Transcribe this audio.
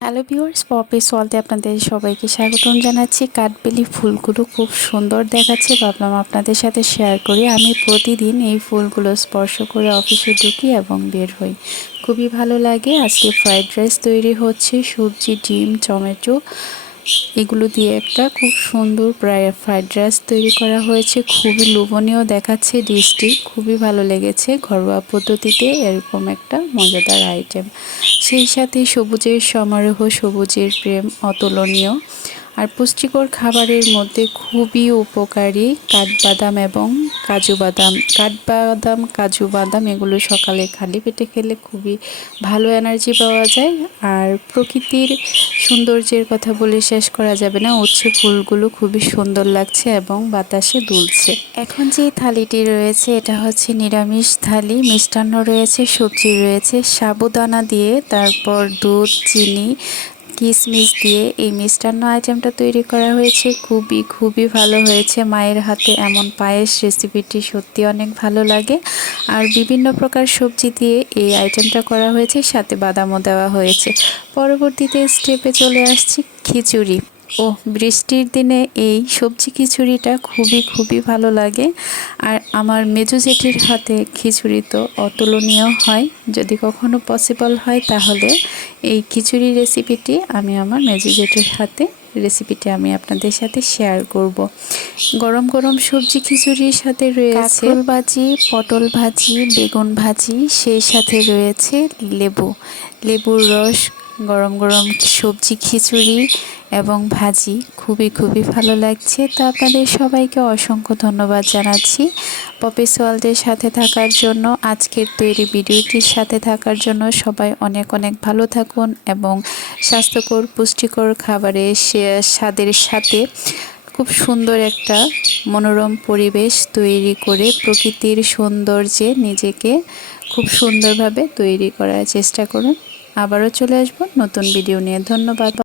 Hello viewers poppy সলতে আপনাদের সবাইকে স্বাগতম জানাচ্ছি। কাঠবেলি ফুলগুলো খুব সুন্দর দেখাচ্ছে, ভাবলাম আপনাদের সাথে শেয়ার করি। আমি প্রতিদিন এই ফুলগুলো স্পর্শ করে অফিসে ঢুকি এবং বের হই। খুবই ভালো লাগে। আজকে ফ্রাইড রাইস তৈরি হচ্ছে, সবজি, ডিম, টমেটো, এগুলো দিয়ে একটা খুব সুন্দর প্রায় ফ্রাইড রাইস তৈরি করা হয়েছে। খুবই লোভনীয় দেখাচ্ছে ডিশটি খুবই ভালো লেগেছে ঘরোয়া পদ্ধতিতে, এরকম একটা মজাদার আইটেম সেই সাথে সবুজের সমারোহ, সবুজের প্রেম অতুলনীয়। আর পুষ্টিকর খাবারের মধ্যে খুবই উপকারী কাঠবাদাম এবং কাজু বাদাম কাঠবাদাম কাজু বাদাম এগুলো সকালে খালি পেটে খেলে খুবই ভালো এনার্জি পাওয়া যায়। আর প্রকৃতির সৌন্দর্যের কথা বলে শেষ করা যাবে না। উচ্ছে ফুলগুলো খুবই সুন্দর লাগছে এবং বাতাসে দুলছে। এখন যে থালিটি রয়েছে, এটা হচ্ছে নিরামিষ থালি। মিষ্টান্ন রয়েছে, সবজি রয়েছে। সাবুদানা দিয়ে তারপর দুধ, চিনি কিশমিশ দিয়ে এই মিষ্টান্ন আইটেমটা তৈরি করা হয়েছে। খুবই খুবই ভালো হয়েছে। মায়ের হাতে এমন পায়েস রেসিপিটি সত্যি অনেক ভালো লাগে। আর বিভিন্ন প্রকার সবজি দিয়ে এই আইটেমটা করা হয়েছে, সাথে বাদামও দেওয়া হয়েছে। পরবর্তীতে স্টেপে চলে আসছি খিচুড়ি। ও বৃষ্টির দিনে এই সবজি খিচুড়িটা খুবই খুবই ভালো লাগে। আর আমার মেজো জেঠির হাতে খিচুড়ি তো অতুলনীয় হয়। যদি কখনো পসিবল হয় তাহলে এই খিচুড়ি রেসিপিটি আমি আমার মেজো জেঠির হাতে রেসিপিটি আমি আপনাদের সাথে শেয়ার করব। গরম গরম সবজি খিচুড়ির সাথে রয়েছে ভাজি, পটল ভাজি, বেগুন ভাজি, সেই সাথে রয়েছে লেবু। লেবুর রস গরম গরম সবজি, খিচুড়ি এবং ভাজি খুবই খুবই ভালো লাগছে। তো আপনাদের সবাইকে অসংখ্য ধন্যবাদ জানাচ্ছি পপিস ওয়ার্ল্ডের সাথে থাকার জন্য, আজকের তৈরি ভিডিওটির সাথে থাকার জন্য। সবাই অনেক অনেক ভালো থাকুন এবং স্বাস্থ্যকর, পুষ্টিকর খাবারের স্বাদের সাথে খুব সুন্দর একটা মনোরম পরিবেশ তৈরি করে প্রকৃতির সৌন্দর্যে নিজেকে খুব সুন্দরভাবে তৈরি করার চেষ্টা করুন। আবারও চলে আসব নতুন ভিডিও নিয়ে। ধন্যবাদ।